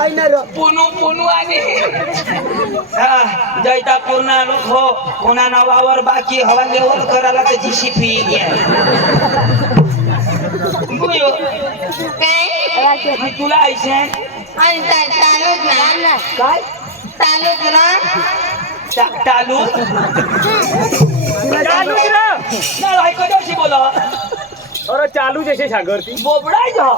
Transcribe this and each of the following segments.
काय नाही रे पुनू पुनू आणि जैता पूर्ण लोक हो कोणा नावावर बाकी हवा लेवल करायला तर जीसीपी घ्या काय तुला ऐसे आणि तालूच ना काय तालूच ना टालू चालू ऐकशी बोला अरे चालू जैसे सागरती बोबडाय जा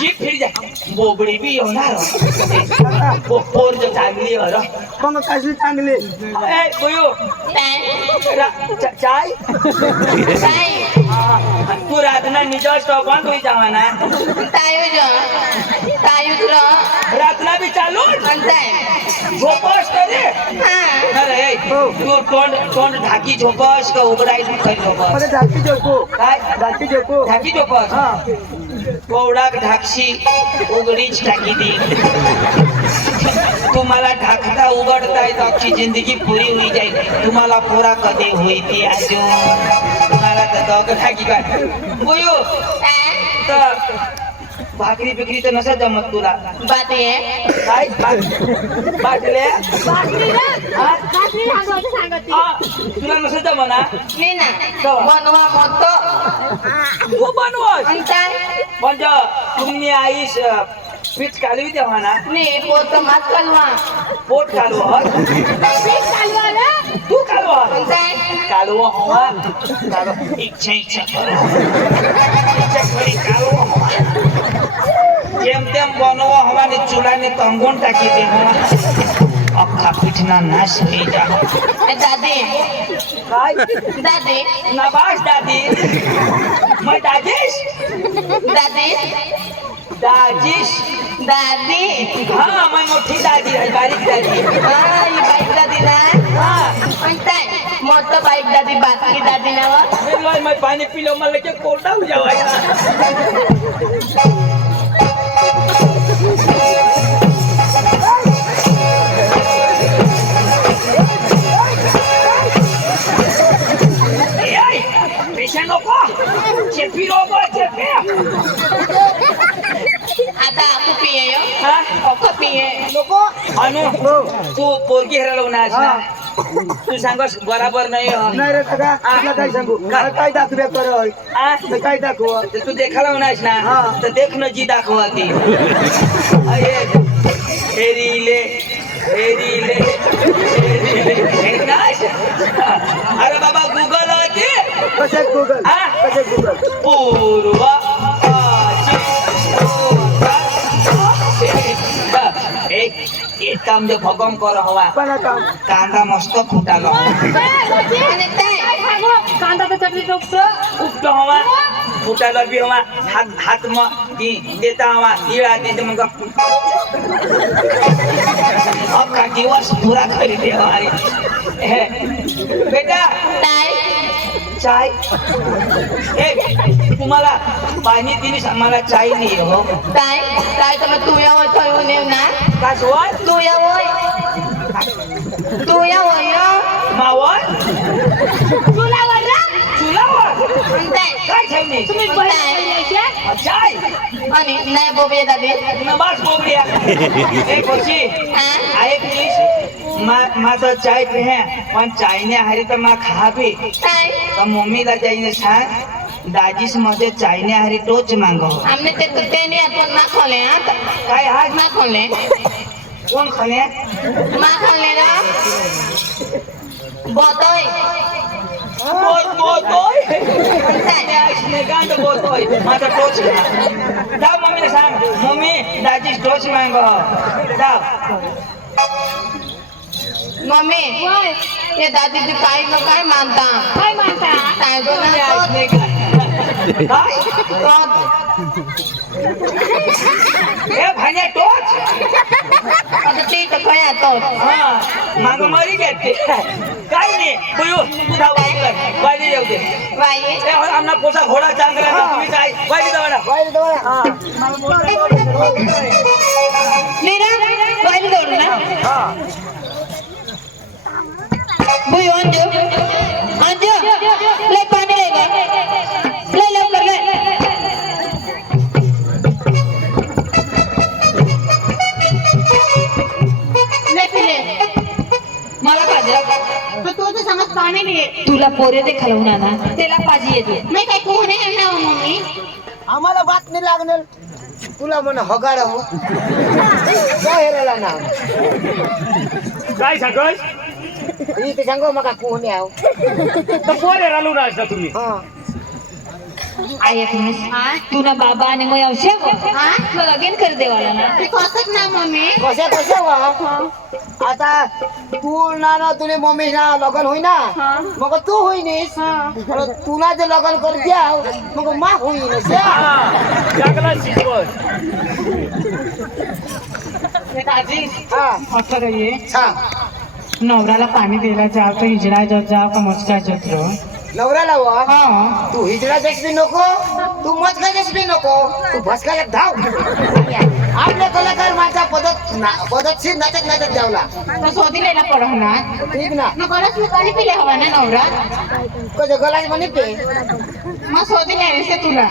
जीप फिर जा बोबडी बी होणार पोर जो चांगली हो मग कसली चांगली ए बोयो चाय तू रातना निजा स्टॉप ऑन होई जावा ना रातना भी चालू झोपस करे अरे तू तोंड ढाकी झोपस का उघडाई खाली झोपस अरे ढाकी झोपू काय ढाकी झोपू ढाकी झोपस हा कोवडा ढाकशी उघडीच टाकी दी तुम्हाला ढाकता उघडता येत अख्खी जिंदगी पुरी होई जाईल तुम्हाला पोरा कधी होई ती अजून तुम्हाला तर दोघ ढाकी काय बोयो तर भाकरी बिकरी तर नसत जमत तुला बाते काय बाटले तुला नसत जमना बनवा मत तू बनवस काय म्हणजे तुम्ही आईस पीठ कालवी तेव्हा ना नाही पोत मात कालवा पोट कालवस तू कालवस काय कालवा हवा इच्छा इच्छा कालवा हवा जेम तेम बनवा हवा ने चूल्हा ने तंगोन टाकी दे हवा अख्खा पीठना नाश होई जा दादी काय दादी नबाश दादी मैं दाजिश दादी दाजिश दादी हाँ मैं मोठी दादी है बारीक दादी हा ही बाईक दादी ना हाँ म्हणताय मोठं बाईक दादी बाकी दादी नाव मैं पानी पी लो मतलब के कोटा हो जाएगा आता aku piye yo हाँ aku piye अनु तू पोरगी हरायला उन्हास ना तू सांगस बराबर नाही हो नाही रे काका तुला काय सांगू काय दाखवे कर काय दाखव तू देखाला उन्हास ना हाँ. तर देख न जी दाखवा ती हेरीले हेरीले अरे बाबा गुगल होती कसे गुगल हाँ. कसे गुगल पूर्व एक काम जो भगम कर हवा पण काम कांदा मस्त फुटालो आणि काय कांदा तर चटणी टोकतो उपटो हवा फुटालो भी हवा हात में दी देता हवा हीरा देते मग अब का दिवस पूरा कर दे हमारी बेटा काय चाय तुम्हाला पाणी दिलीस आम्हाला चाय नाही हो काय काय तर तू या होय ठेवून येऊ ना काय सोड तू या होय मावळ चुलावर चुलावर म्हणताय काय ठेवणे तुम्ही चाय आणि नाही बोबे दादी नमाज बोबड्या एक वर्षी हा एक दिवस माझं चाय पे पण चायने हारी तर मा खा बी काय तर मम्मीला जाईने सांग दाजीस मध्ये चायने हारी टोच मागव आमने ते कुत्ते नाही आपण ना खोले हा काय हाय ना खोले कोण खले मा खोले ना बोतोय बोतोय म्हणताय गांड बोतोय माझा टोच घ्या जाऊ मम्मीला सांग मम्मी दाजीस टोच मागव जाऊ मम्मी ये दादी तू काय मानता काय गो ना काय ए भाण्या टोच आता ते तर काय आता हा माग मरी घेते काय नाही बुयो तुझा वायली जाऊ दे वाई ए आमना पोसा घोडा चांगला आहे, तुम्ही काय वायली जावा नीरा वाई दौड़ ना बुई अंजू ले पानी ले लवकर ले मला पाहिजे तो तो समज पाणी नाही तुला पोरे दे खालवून आणा त्याला पाजी येते मी काय कोण आहे ना मम्मी आम्हाला बात नाही लागणार तुला म्हण हगाड हो काय हेरायला ना काय सागर इथे सांगू मग कोण आहो तर पोरे रालू ना असता तुम्ही हा ऐक ना तू ना बाबा आणि मग अवशे तुला लगेन कर देवाला ना ते कसत ना मम्मी कशा कशा वा आता तू ना तुले मम्मी ना लग्न होई ना मग तू होईनीस तुला जे लग्न कर द्या मग मा होईनस चांगला शिकवत दाजी हा असं रहिये सांग नवऱ्याला पाणी द्यायला जाव तर हिजडा जात जाव का मस्का जात रहो नवऱ्याला वा हा तू हिजडा बी नको तू मचका बी नको तू भसकायला धाव आपले कलाकार माझा पद्धतशीर नाचत नाचत जावला तो शोधी लेला पडवणार ठीक ना न गलत मी पाणी पिले हवा ना नवरा कसे गलाज म्हणे पे मग शोधी ले तुला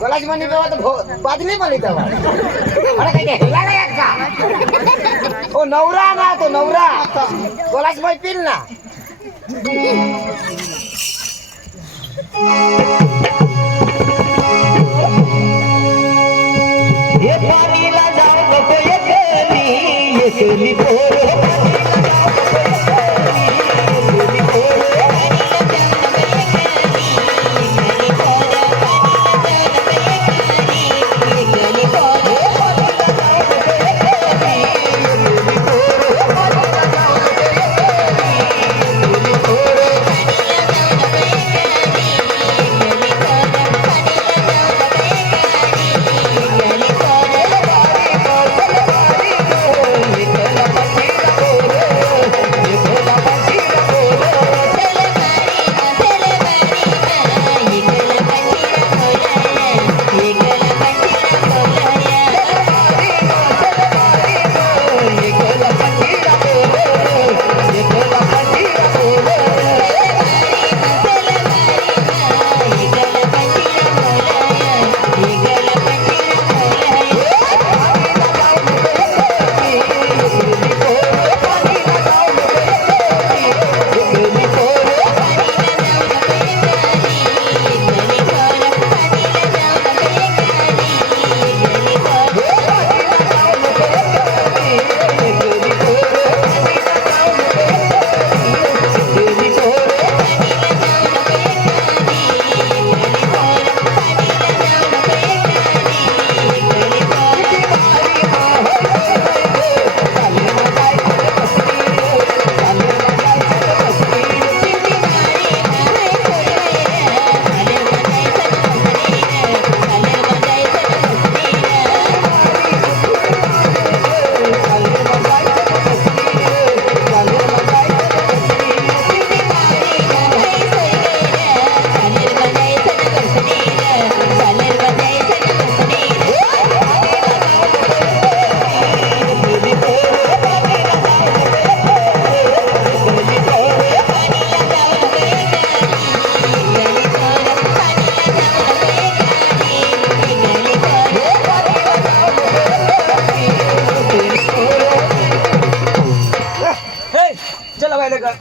गलाज म्हणे पे तर बादली म्हणे तेव्हा अरे काय हेला नाही का ओ नवरा ना तो नवरा गलाज मै पिल ना ये पाणीला जाऊ नको एकली पोर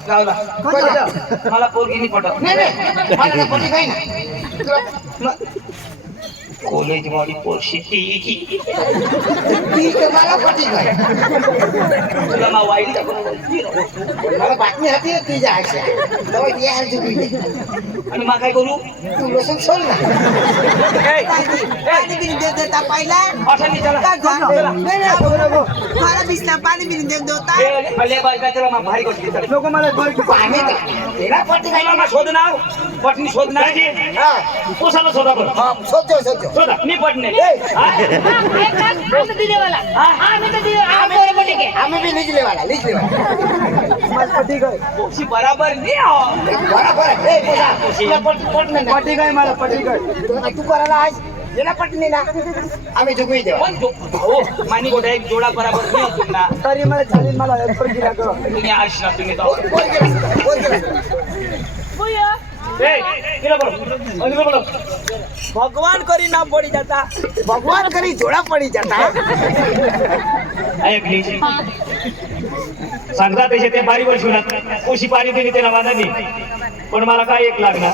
गावला मला पोरगी पटत नाही नाही मला ना पटी काही नाही कॉलेज वाली पोरशी ती मला पटी काय तुला मा वाईट मला बातमी होती ती जायची तेव्हा ती यार जुबी आणि मा काय करू तू लसूण सोल ना पाणी बिन देत होता पहिला अठ्ठावी चला का जा? चला. नाही, नाही. मला बिसला पाणी बिन देत होता हे पहिले बायका चला मा भारी गोष्टी चला लोक मला पाणी त्याला पटी काय चला मा शोध नाव पटनी शोध नाव हा पोसाला शोधा बरं हा सोचो सोचो शोधा मी पटणे आम्ही भी लिखले वाला मला पटी काय पोशी बराबर नाही हो. बरोबर ए पोसा पट नाही पटी काय मला पटी काय तू करायला आज याला पटली ना आम्ही जुगवी देऊ पण हो मानी गोटा एक जोडा बराबर नाही होतो ना तरी मला चालेल मला फरक दिला तुम्ही आशा तुम्ही तो बोल गेला भगवान करी ना पड़ी जाता भगवान करी जोड़ा पड़ी जाता ऐक सांगता तसे ते बारी वर्ष होणार कोशी पाणी दिली त्याला वादानी पण मला काय एक लागणार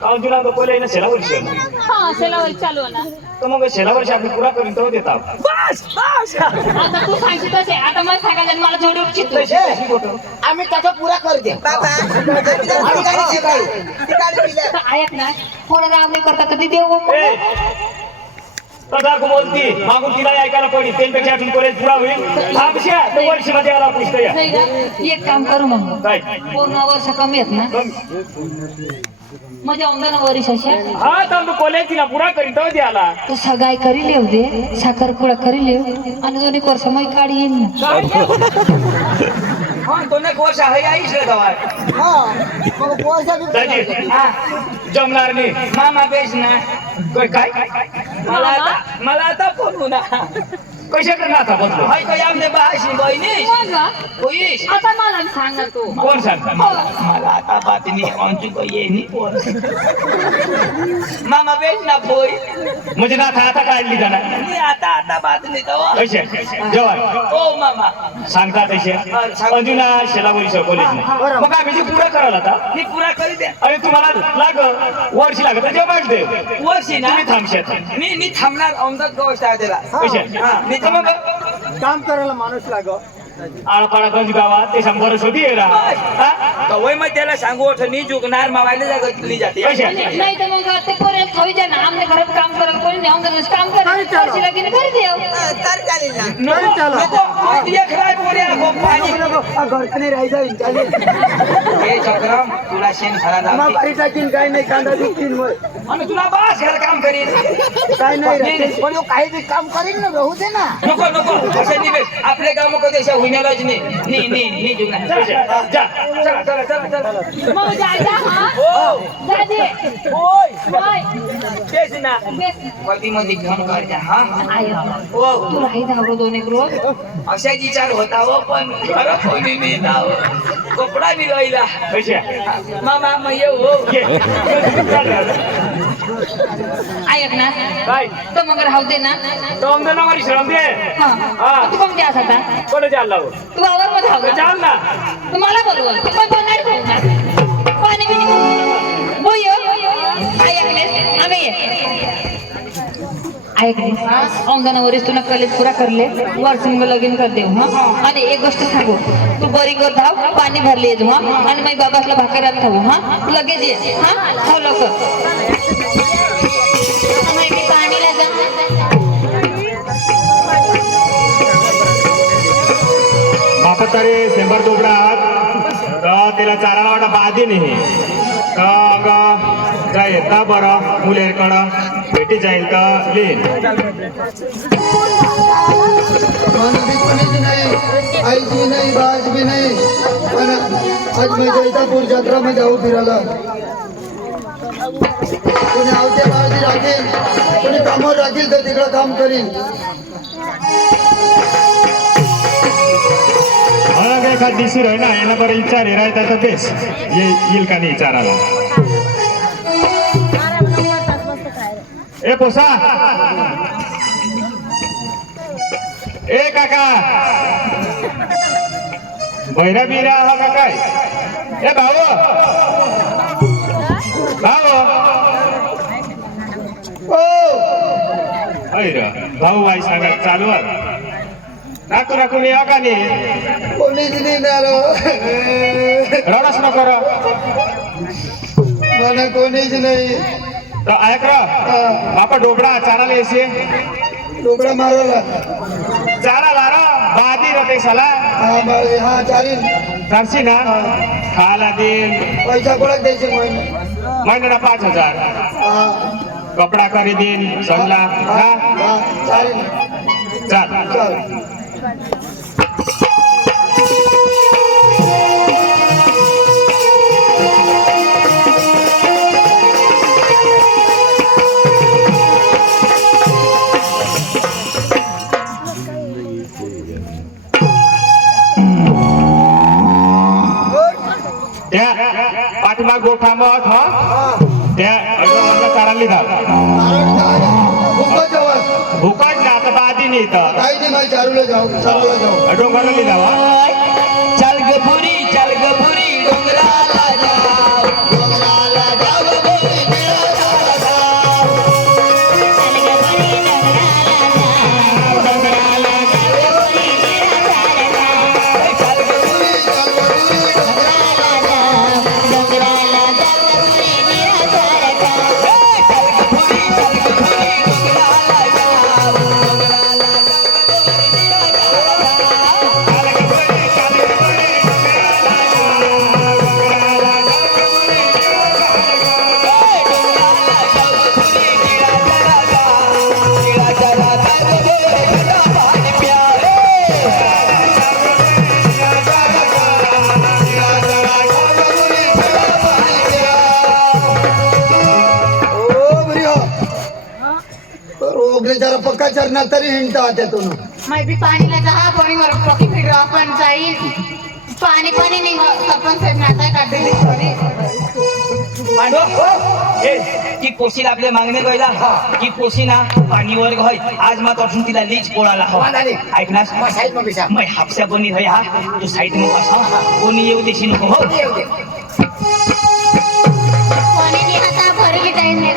कारण तुला पहिले ना शेला वर्ष हा सेलावर चालू ना तर मग शेला वर्ष आपण पुरा करून तो देता बस बस आता तू सांगशील तसे आता मला सांगायचं मला जोडी उचित आम्ही त्याचा पुरा कर दे बाबा आम्ही जरा ठिकाणी पिलं. तर ऐक ना कोण राम नाही करता कधी देऊ तदा बोलती मागून तिला ऐकायला पडली त्यांच्यापेक्षा अजून कॉलेज पुरा होईल थांबशा तर वर्षमध्ये याला पुस्तक या नाही का? एक काम करू मग काय पूर्ण वर्ष कमी आहेत ना म्हणजे औंदा ना वरीस अशा हा तर कॉलेज तिला पुरा करीत तो द्याला तो सगाई करी लेव दे साखरपुडा करी लेव आणि दोन्ही वर्ष मग काढी येईन ना हा दोन एक वर्ष आहे आईच रे दवा हा मग पोरसा बी दाजी जमणार नाही मामा बेस ना काय मला आता फोन होना कशाकडे नाथा बदलो हाय काय आमने बाशी बहिणी मग होईस आता मला सांग ना तू कोण सांगता मला आता बातमी आमची काही येईनी पोर मामा बेस ना बोय म्हणजे नाथा आता काढली जाणार मी आता बातमी दवा कशा जवान ओ मामा सांगता तसे अजून शेलावरी कॉलेज मग आम्ही जे पुरा करायला आता मी पुरा करी द्या आणि तुम्हाला वर्षी लागत तर जेव्हा दे वर्षी ना तुम्ही थांबशात मी थांबणार औंधात गोष्ट आहे त्याला कशा मी तर मग काम करायला माणूस लाग आळपाडागंज गावात ते 100 वर्ष होती येला वय मग त्याला सांगू ओठ नी जुगणार मावायला जागतली जाते कशा नाही तर मग ते पर्यंत खाऊ द्या ना आमच्या घरात काम करत कोणी नाही औंदा दिवस काम करत वर्षी लगीन घरी देव तर चालेल ना नको एक राय पोरी आगो पाणी घरकडे राहायचा हे चक्रम तुला शेण खरा लावते बारी टाकीन काय नाही कांदा दुखीन आणि तुला बास घर काम करीन काय नाही पण ह्यो काही बी काम करीन ना राहू दे ना नको नको असं निघे आपले काम कधी अशा होईनालाच नी जुगणार जा चला चला चला मग जायचा हा हो दादी होय होय तेच ना बेस कधी मध्ये फोन करते हा आयो हो तू राही धावलो दोन एक रोज अशा विचार होता हो पण खरं कोणी नाही नाव कपडा बी राहिला कशा मामा मग येऊ हो ऐक ना काय तर मग राहू दे ना तो आमदार मारी श्रम दे हा हा तू कोण द्यास आता कोण चालला हो तू आवर मध्ये राहू चाल ना तू मला बोलव तू पण बोलणार बोलणार पाणी बिनी बोयो ऐकलेस आम्ही ऐकलेस औंधनावरीच तुला कॉलेज पुरा करले वर्षिंग लगीन कर देऊ हा आणि एक गोष्ट सांगू तू बरी कर धाव पाणी भरले येतो हा आणि मग बाबासला भाकऱ्यात खाऊ हा लगेच ये हा हो लवकर पाणीला जा बापतारे शंभर दोबडा तर त्याला चाराला वाटा बाधी नाही तर जा येता बरं मुलेकडं भेटी जाईल तर लिहिन आई भी नहीं बाज भी नहीं पण आज मैं जैतापूर जत्रा में जाऊ फिरायला कोणी आवते बाळजी राखील कोणी कामावर राखील तर तिकडं काम करीन मला काय एखाद दिसूर आहे ना याला बरं विचार राहता तर बेस येईल का नाही विचाराला ए पोसा ए काका बैरा बिरा हा का काय ए भाऊ भाऊ आई सांगा चालू राखू राखून या का नाही कोणीच नाही रडस नको र मला कोणीच नाही तो ऐक र बापा डोबडा चाराला येसे डोकरा मारायला चाराला र बादी रते साला हा चालेल चारशी ना खाला देईल पैसा कोणाक द्यायचे महिने महिन्याला 5000 कपडा करी देईन समला हा चालेल चाल चाल त्या पाठीमाग गोठा मत हा त्या अजून चाराली धाव भुकाच ना आता बादी नाही तर काही नाही चारूला जाऊ डोंगराला जावा चल चरणात तरी हिंडता त्यातून मैं भी पानी ला जहा पानी मर पकी फिर रहा पण जाई पानी पानी नहीं सरपंच साहेब नाता काढते सॉरी मांडो की पोशील आपल्या मागणे गयला की पोशी ना पाणीवर गय आज मात असून तिला लीज पोळाला हवा ऐक ना साईड मग पिशा मै हापसा कोणी होय हा तू साईड मग असा कोणी येऊ देशी नको हो येऊ दे पानी नहीं आता भरली टाइम नाही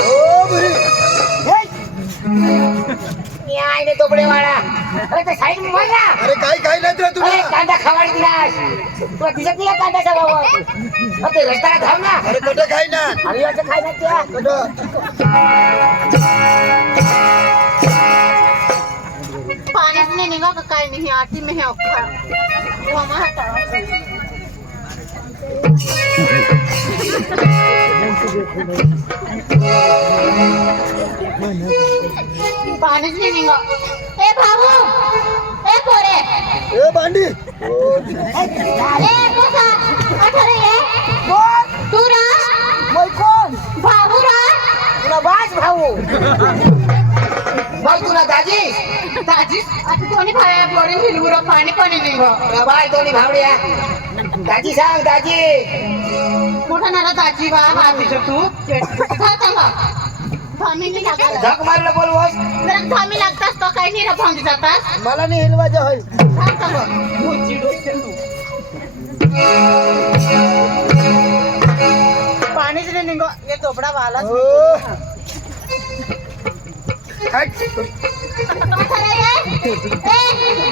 ओ बुरी याय ने तोबडे वाळा अरे ते साईड मग ना अरे काय नाही रे तुला अरे कांदा खावाडी दिलास तुला दिसत नाही का कांद्याचा भाव अरे रस्त्याला धाव ना अरे कुठं काय ना अरे असं खाय ना त्या पानीच नहीं निघा का काय नहीं आटी में है अक्खा वो हमारा पानीच नहीं निघा ए भाऊ ए पोरे ए भांडी ए कोसा अठरे ये तू रा मग कोण भाऊ रा तुला बाज भाऊ भाऊ तुला दाजी दाजी आता कोणी भाया पोरी हिलवुरा पाणी पाणी निघा बाय दोन्ही भावड्या दाजी सांग दाजी मोठा नारा दाजी बा मातीच तू थांबा थांबी लागतात झक मारलं बोलवस जरा थांबी लागतात तो काही नाही भांगी जातात मला नाही हिलवायचं होय पाणीच नाही निघो हे तोपडा वाला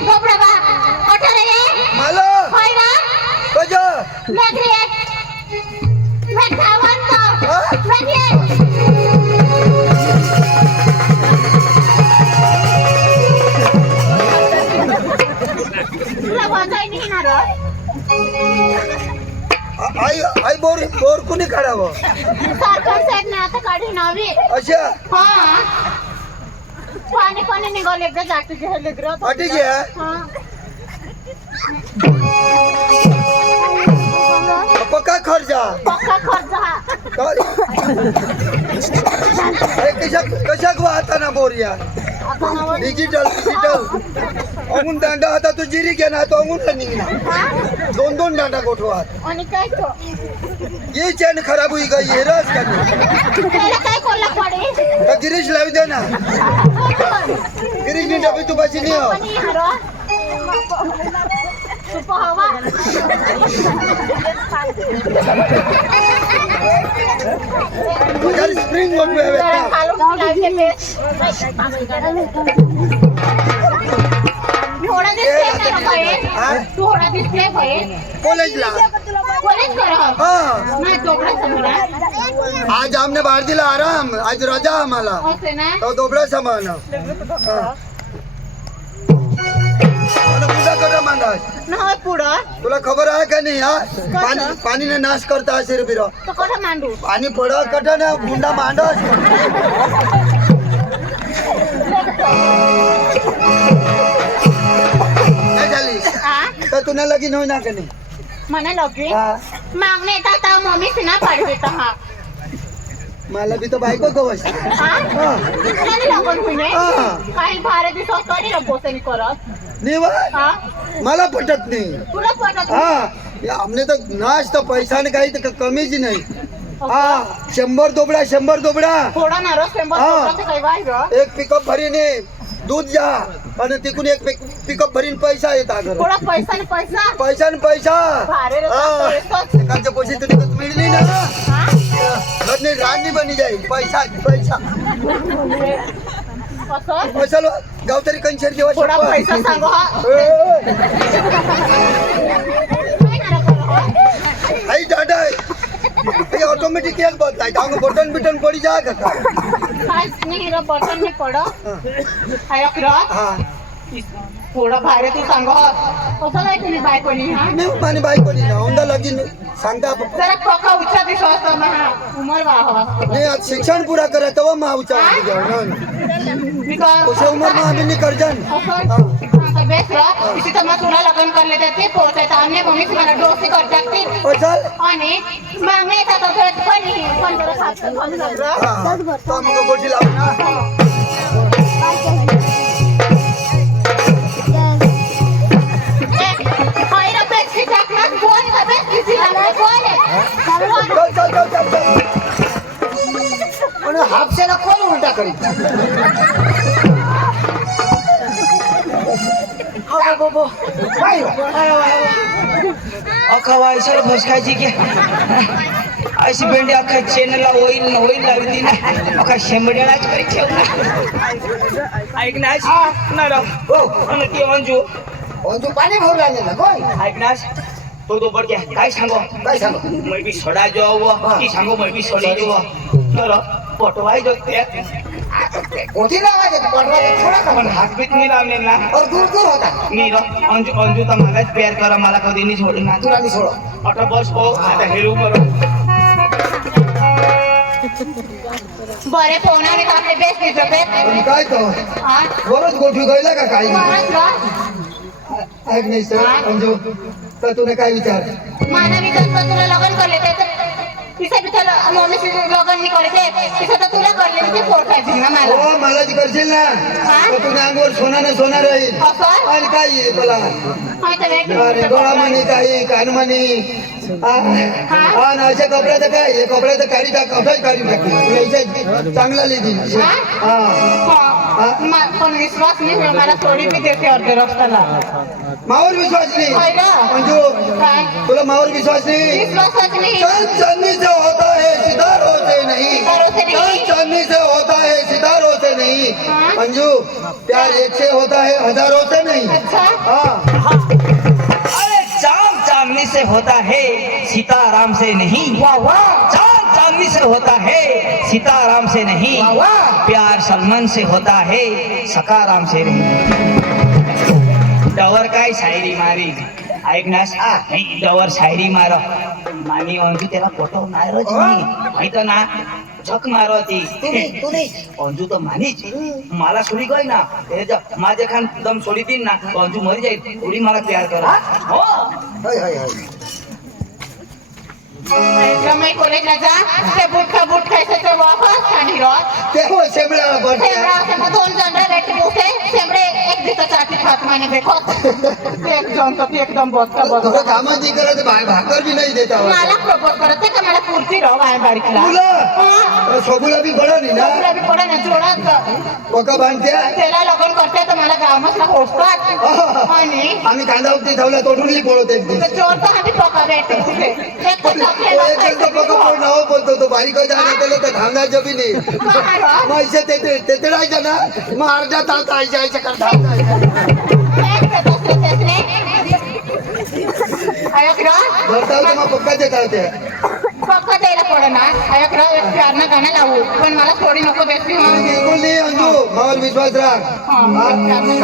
तोपडा बा अठरे मला होय ना कजा मेघरे मेघावंत मेघे तुला वाजाय नाही ना रे आई आई बोर कोणी काढावं सरपंच साहेब ना आता काढी नावी अच्छा हा पाणी पाणी निघाले एकदा जाटी घ्यायला ग्रह अटी घ्या हा पक्का खर्चा पक्का खर्च हा कशाक वाहता बोरिया आता नवं डिजिटल अंगून दांडा आता तू जिरी घे ना तो अंगून निघणार दोन दांडा गोठवा आणि काय तो ये चैन खराब हुई गई है रस का त्याला काय कोल्हा पडे तो गिरीश लावी दे ना गिरीश ने डबी तू बची नहीं हो आणि हरो तू पहावा बाजार स्प्रिंग रोड पे है जरा खालो लागे थोडा दिसते ना काय थोडा दिसते भाई कॉलेज ला कॉलेज करा हाँ नाही दोबडा समजा आज हमने बाहर दिला आराम आज रजा हमारा असे ना तो दोबड़ा सामान हाँ पूजा करा मांगा ना पुढं तुला खबर आहे का नाही हा पाणी ने नाश करता है सिर बिरो तो कसा मांडू पाणी पडा कटा ना गुंडा मांडस काय झाली आ तर तुला लगीन होई ना का नाही मना लगे हा मागणे येतात तर मम्मी सिना पाड देता हा मला बी तो बायको गवस हा तुला नाही लागून कुणे हा. काही भारे दिवसात कधी रपोसनी करत निवा हा मला पटत नाही तुला पटत हा या हमने तो नाश तो पैसा ने काही तर कमीच नाही हा 100 दोबडा थोडा ना रस पेंबर हा. काही वाहिर एक पिकअप भरीने दूध जा आणि तिकून एक पिकअप भरीन पैसा येता घर थोडा पैसा ने पैसा पैसा न पैसा भारे रे हा. येतोच एकाच्या पैसे तुला मिळली ना हा घरने राणी बनी जाईल पैसा असं पैसा लो गावतरी कंशेर जेव्हा थोडा शपथ. पैसा सांगो हा काय करा करा हा? आई दादा ये ऑटोमेटिक एक बदलाय का बटन बिटन पड़ी जा का काहीच नाही रे बटन नाही पड हाय अकरा हा थोडं भारे तू सांगो कसं नाही तुम्ही बायकोनी हा मी माने बायको नी ना उंदा लगीन सांगता जरा पक्का उच्चा दिसत हा उमर वाह नाही आज शिक्षण पुरा करा तेव्हा माऊचा बिकॉज उसे उमर में आम्ही नहीं कर जान बेस रहा इसी तरह तुला लग्न कर लेते थे पोते ताने मम्मी तुम्हाला डोसी कर टाकते और चल आणि मागणे येतात तर पण 15 7 हाँ तो हमको गोटी लाओ ना मोठा करीन काय अख्खा वायसर भोसकायची की अशी भेंडी अख्खा चेनला होईल लागली ना अख्खा शेंबड्यालाच काही ठेवला ऐकण्यास हो आणि ती अंजू तू पाणी भरू लागले ना कोण ऐकण्यास तो बडक्या काय सांगो मैं भी सोडा जो की सांगो मैं भी सोडी जो तर पटवाई जो ते कोठी लावायचे पटवायचे थोडा का पण हात बीत मी लावले ना और दूर दूर होता मी अंजू तर मलाच प्यार करा मला कधी नाही सोडून ना तुला नाही सोडो आता बस हो आता हेरू करू बरे पोहना मी आपले बेस्ट दिसत पण काय तो हा बरोच गोठी गयला का काही बरंच का? ऐक नाही सर अंजू तर तुला काय विचार माझा विचार तर तुला लग्न करले ते तिथे मी त्याला मम्मीशी लग्न नाही करले तिथे तर तुला करले ते पोटायची ना मला हो मला जी करशील ना तर तुझ्या अंगावर सोना राहील असं? आणि काय येईल मला माहिती आहे अरे डोळामणी काही कानमणी आणि असे कपड्याचं काय हे कपड्याचं काढी टाक कपड्याच काढी टाकते चांगला लिहिली हा पण विश्वास नाही मला थोडी बी देते अर्धे रस्त्याला मावर विश्वास नाही पहिलं मंजू काय तुला मावर विश्वास नाही विश्वासच नाही चल चन्नी से होता है सितारों से नहीं सितारों से नहीं। चल चन्नी से होता है सितारों से नहीं हाँ? मंजू प्यार एक से होता है हजारों से नहीं अच्छा हाँ अरे चांद चांदनी से होता है सीताराम से नहीं चांद चांदनी से होता है सीताराम से नहीं प्यार सलमान से होता है सकाराम से नहीं डवर काय शायरी मारी ऐकण्यास नाही डवर शायरी मार मानी अंजू त्याला पटवणारच नाही माहित ना झक मारो ती अंजू तर मानीच मला सोडी गई ना माझे खान दम सोडी तीन ना तो अंजू मरी जाईल थोडी मला प्यार करा हो हाय हाय हाय मैं कॉलेजला जा ते बूट खायचं वापस आणि रोज ते हो शेमळ्याला बरं सेमरा दोन जण भेटले होते सेमरे एक दिवस चाटी खात महिने देखो एक जण तर एकदम बसका थोडं कामच नाही करत भाकर बी नाही देता मला प्रपोज करते का मला पुरती राव आहे बारीकला तुला सोबूला बी बडा नाही ना तुला बी पडा ना जोडात पका बांधत्या त्याला लग्न करते तर मला गावामधला होसतात आणि आम्ही कांदा उपती ठेवला तोडून पळत एक दिवस चोर तर आम्ही पका भेटते तिथे एक तर नाव बोलतो तो बारीक जाणार त्याला तर थांबणार जबी नाही मग इथे तेथे राहायचं ना मग अर्धा तास जायचं करता भरता मग पक्का देता होते पक्का द्यायला पडणार अयकरा एक प्यारनं गाणं लावू पण मला थोडी नको देते बिलकुल नाही अंजू मावर विश्वास राख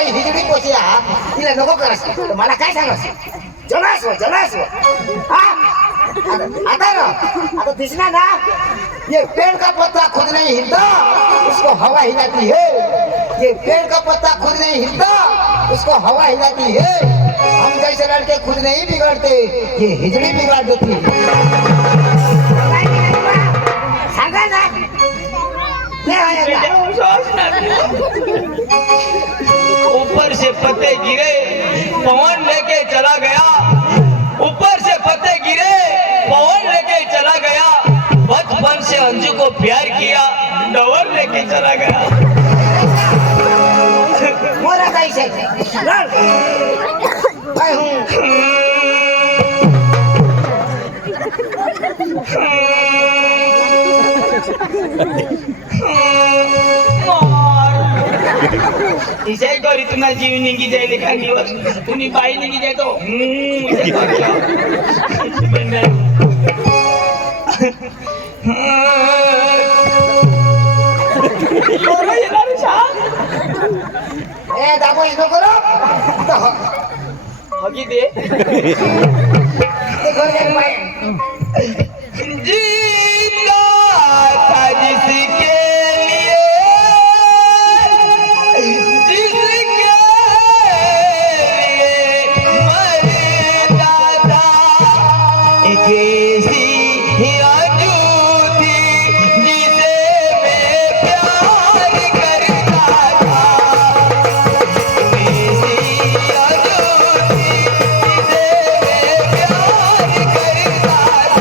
ही हिजडी पोची हा तिला नको करस तर मला काय सांगस जलास हा आता ना आता दिसना ना ये पेड़ का पत्ता खुद नहीं हिलता उसको हवा हिलाती है ये पेड़ का पत्ता खुद नहीं हिलता उसको हवा हिलाती है हम जैसे लड़के खुद नहीं बिगड़ते ये हिजड़ी बिगाड़ देती है सांगा ना ऊपर से पत्ते गिरे पवन लेके चला गया ऊपर से पत्ते गिरे पवन लेके चला गया बचपन से अंजू को प्यार किया डवर लेके चला गया मोरा कैसे मैं हूँ इसे करी तुम्हाला जीव निघी जाईल एका दिवस तुम्ही बाई निघी जाय तो ए दाबो इसको करो तो हगी दे देखो ये भाई जीता था जिसके लिए जिसके लिए मरता था एक ऐसी आजू थी जिसे मैं प्यार करता था ऐसी आजू थी जिसे मैं प्यार करता था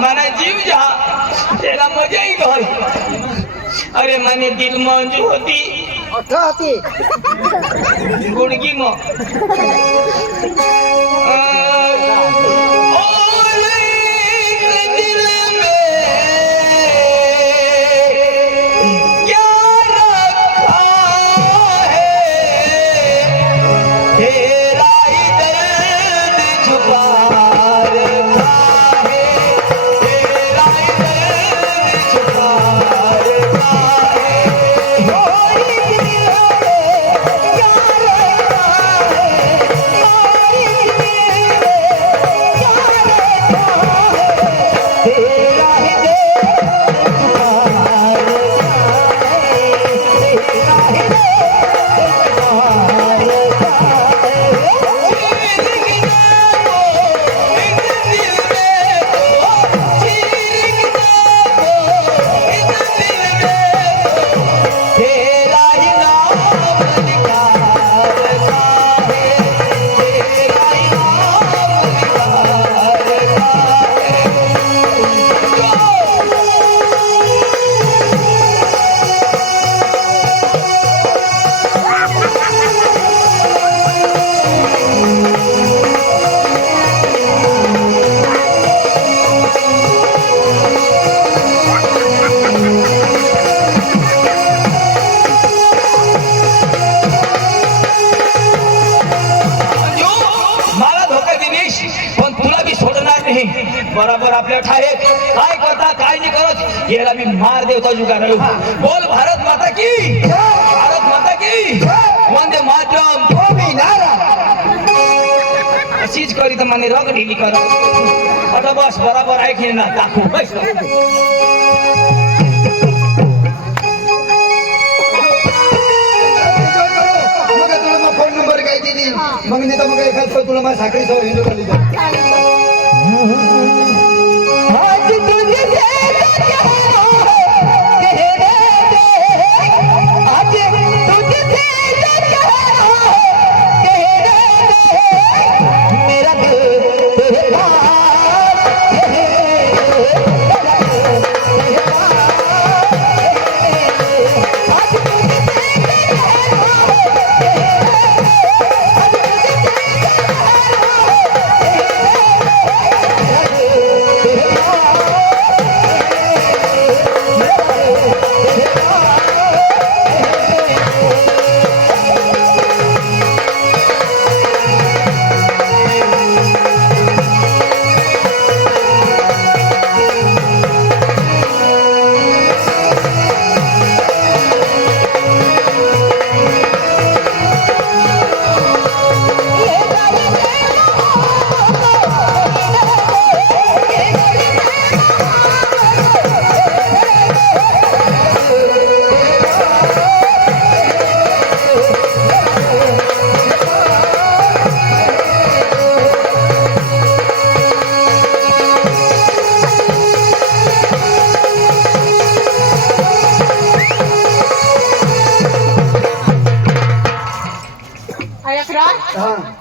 माना जीव जा तेरा मजा ही घर अरे माने दिल मंजू होती अठा होती गुड़गी मो दिल में क्या रखा है तेरा ही दर्द छुपा रखा है तेरा ही दर्द छुपा रखा है बरोबर आपल्या ठायेत काय करता काय नाही करत याला मी मार देवता जुगार बोल भारत माता की भारत माता की वंदे मातरम अशीच करी तर माने रग ढिली कर आता बस बराबर ऐकले ना दाखवू बस मग तुला मग फोन नंबर काय दिली मग नाही तर मग एखाद तुला माझ्या साखळी सह हिंदू खाली जा आज तुझे आज तुझे मेरा दिल तेरे पास आज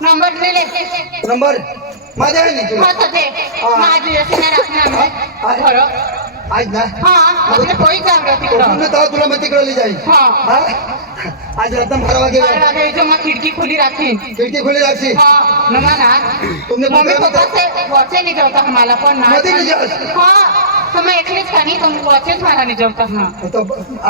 नंबर दिले नंबर माझ्या आहे नाही तुला मत दे माझी असणार असणार खरं आज ना हा आपले कोई काम करते पूर्ण तेव्हा तुला मग तिकडे जाईल हा आज रत्न भरावा गेला अरे जो मैं खिड़की खुली रखी खिडकी खुली राखशी हाँ ना ना तुमने मम्मी पापा से वॉचे नहीं करता हमारा पण ना मध्ये नाही जात. हाँ तो मैं एकलीच का नहीं तुम वॉचेस मारा नहीं जमता हाँ तो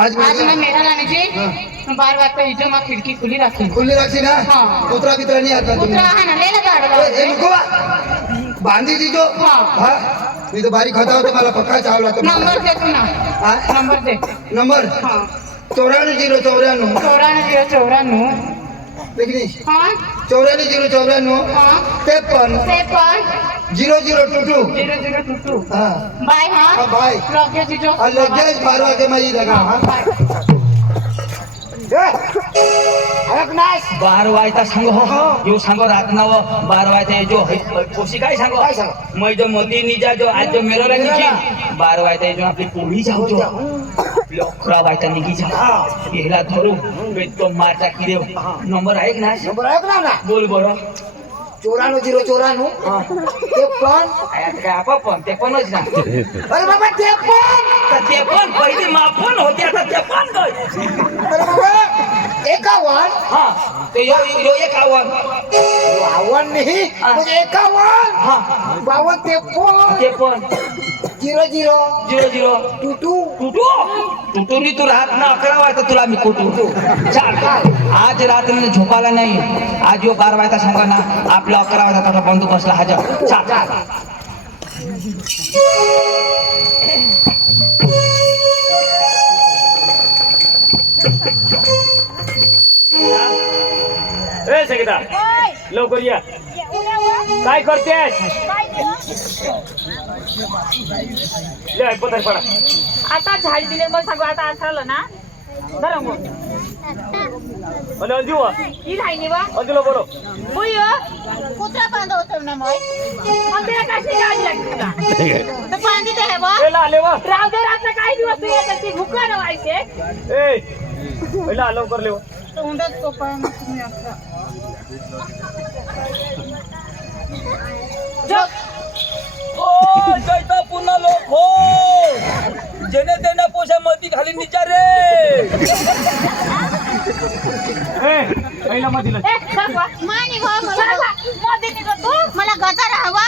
आज आज मैं मेरा लाने जी बार बार पे जो मैं खिड़की खुली रखी खुली राखशी ना हाँ. कुत्रा बित्रा नाही आता तुम्ही कुत्रा है ना ले लगा ए, नको बांधी दीजो हाँ. मी तर बारीक खाता होते मला पक्का चावला तो नंबर दे तू ना हा? नंबर दे नंबर हाँ 94 चौरानवे विघ्नेश हाँ 94 हाँ 53 0022 0022 हा बाय हाँ हाँ, bye. लगे जीजो लगेच 12 वाजे माझी जागा हा बार वायता सांगो यो सांगो रात ना वो बार वायता जो कोशी काय सांगो काय सांगो? मैं जो मोदी निजा जो आज जो मेरो रंगी जी बार वायता जो आपली पोळी जाऊ जो लोकरा वायता निघी जाऊ हेला धरू तो मारता की देव नंबर आहे ना नंबर ऐकला ना बोल बरं 94 ते पण काय आपा पण ते पणच ना अरे बाबा ते पण तर ते पण पहिले माफन होते आता ते पण काय अरे बाबा 51 हा ते यो यो एक आव्हान 52 नाही म्हणजे 51 हा 52 ते पण 00 00 22 तुटूनी तू राहत ना 11 वाजता तुला मी कुटू चाल आज रात्री झोपायला नाही आज यो 12 वाजता सांगा ना आपला 11 वाजता तुझा बंदोबस्तला हजर चाल ए संगीता लवकर या काय करतेस ले पत्र पडा आता झाड दिले मग सांगू आता असलं ना बरं मग अरे अंजू ही राहिली वा अंजूला बोलो होय कुत्रा बांधा होतो ना मग आपल्याला कशी गाडी लागली तुला तर बांधी दे बा ए आले वा राव दे रात्र काही दिवस तू येतात ती भुका न व्हायचे ए पहिला लवकर लेव तोंडात कोपा तुम्ही असता ओ जैता पुन्हा लोक हो जेने तेना पोशा मती खाली निचा रे ए पहिला मधील ए सांगवा मानी हो सांगवा मोदी निघ तू मला गजार हवा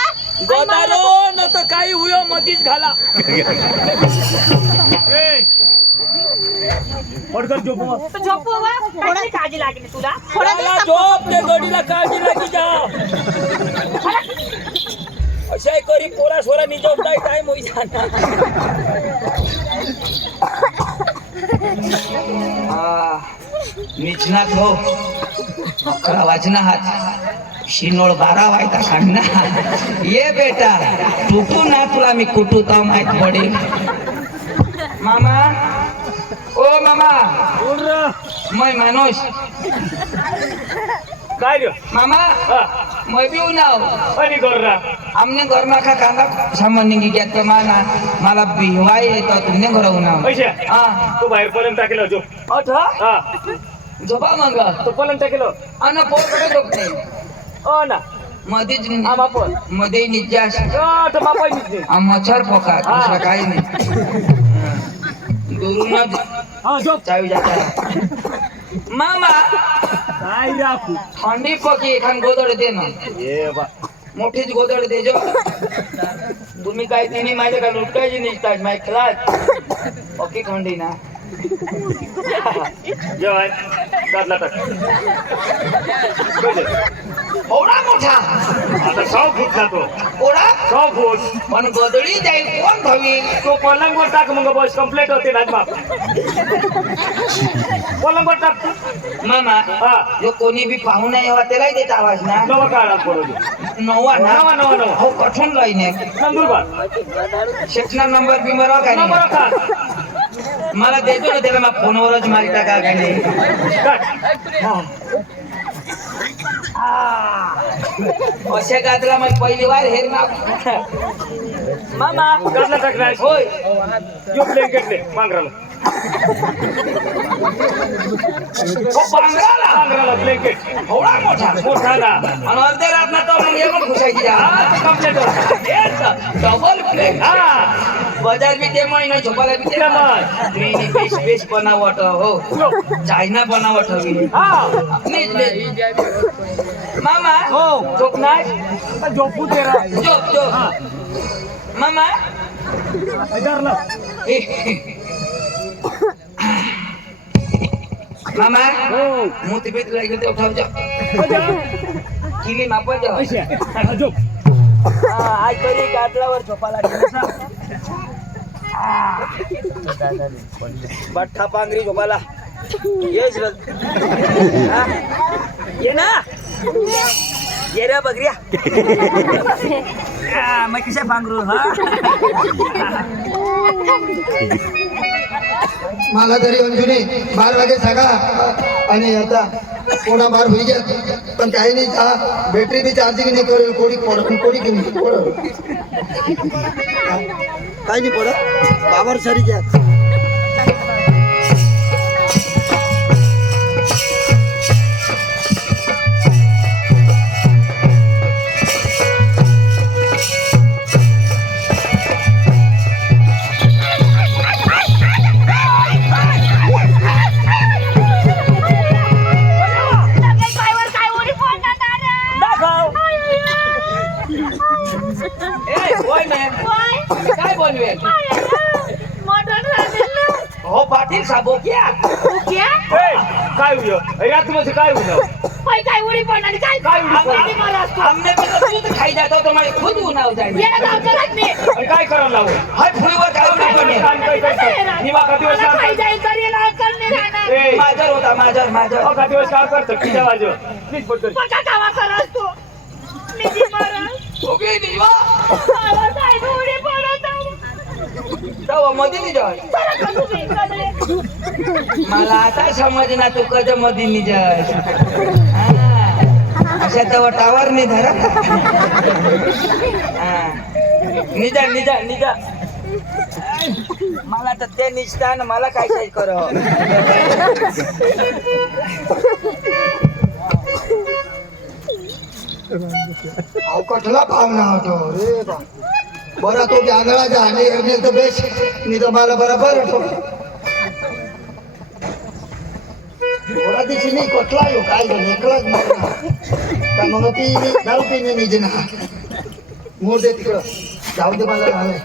गोदारो न तर काही हुयो मधीच घाला ए पडकर झोपवा तर झोपू वा काही काळजी लागली तुला थोडा मला झोप ते गडीला काळजी लागी जा अशा करी पोरा सोरा निजवताय काय मोई निचनात हो 11 वाजना हात शिनोळ 12 वायता सांग ना ये बेटा टुटू ना तुला मी कुटू तर माहित पडेल मामा ओ मामा मै मानुष काय रे मामा हा मै बी उनाव आणि गोरा आमने घर नाका कांदा सामान निघी घेत माना मला भिवाय येतो तुमने घर उनाव पैसे हा तू बाहेर पलंग टाकेलो जो अठ हा झोपा मग तो पलंग टाकेलो अन पोरकडे झोपते ओ ना मध्येच हा बाप मध्ये निजास तो बापा निघते मच्छर पोका हा. दुसरं काही नाही दुरूनच हा झोप चावी जाता मामा काय राखू थंडी पकी एखान गोदड दे ना ये बा मोठीच गोदड दे जो तुम्ही काय तिने माझ्या का लुटकायची निघतात माय खलात पकी थंडी ना जेवाय काढला टाक कधी? एवढा मोठा आता 100 फूट जातो एवढा 100 फूट पण गोदडी जाईल कोण धवी तो पलंगवर टाक मग बस कंप्लीट होते ना बाप पलंगवर टाक मामा हा जो कोणी बी पाहुणा यावा त्यालाही देत आवाज ना नवा काढा पडू नवा ना नवा. हो कठून राहीने नंदुरबार शेटना नंबर बिंबर काय नंबर नाही. का मला देतो ना त्याला मग फोनवरच मारी टाका काय नाही अशा गाजला मग पहिली वार हेर ना मामा काढला टाकलाय होय यो ब्लँकेट दे पांघराला हो पांघराला पांघराला ब्लँकेट एवढा मोठा मोठा ना आणि अर्ध्या रात ना तो मग येऊन खुशायची कंप्लीट होता डबल प्लेट हा बाजार भी ते महिना झोपाला भी ते मग. ग्रीनी बेस बेस बनावट हो चायना बनावट हवी हा मामा हो. झोपणार झोपू दे रा झोप झोप मामा धरला मामा हो मोती बेत लागेल ते उठाव जा किली मापा जा पैसे झोप आज तरी गाजरावर झोपाला बठ्ठा पांगरी झोपाला येस ये ना ये रे बकरिया मैं किसे पांगरू हा मला तरी अंजुनी 12 वागे सांगा आणि आता कोणा बार होई जात पण काही नाही बॅटरी बी चार्जिंग नाही करेल कोडी की नाही काही नाही पडत बाबर सरी घ्या काय बनवेल हो पाटील साबो क्या काय होईल रात मध्ये काय होईल काय उडी पडणार काय काय उडी पडणार? हमने भी तो दूध खाई जाता तो तुम्हारे खुद उनाव जाएंगे येणं जाऊ करत नाही आणि काय करायला लावू हाय फुलीवर काय उनाव निवा का दिवस मला खाई जाईल तर येणं अक्कल नाही राहणार ए माझर होता माझर का दिवस काय करतो किती वाजव प्लीज पटकन पका कावा करत तू निजी मारत ओके निवा आवाज आहे उडी पडत तवा मध्ये नाही जाय सरक तुम्ही कडे मला आता समजना तू कधी मध्ये निजास अशा तवा टावर नाही धरा निजा निजा निजा मला तर ते निजतान मला काय काय कर कठला भावना होतो रे बा बरा तो आंधळाचा आणि अगदी तर बेस नाही तर मला बरोबर होतो थोडा दिवशी नाही कटला येऊ काय झालं एकलाच का मग ती दारू पिणे निजे ना मोर दे तिकडं जाऊ दे मला झालंय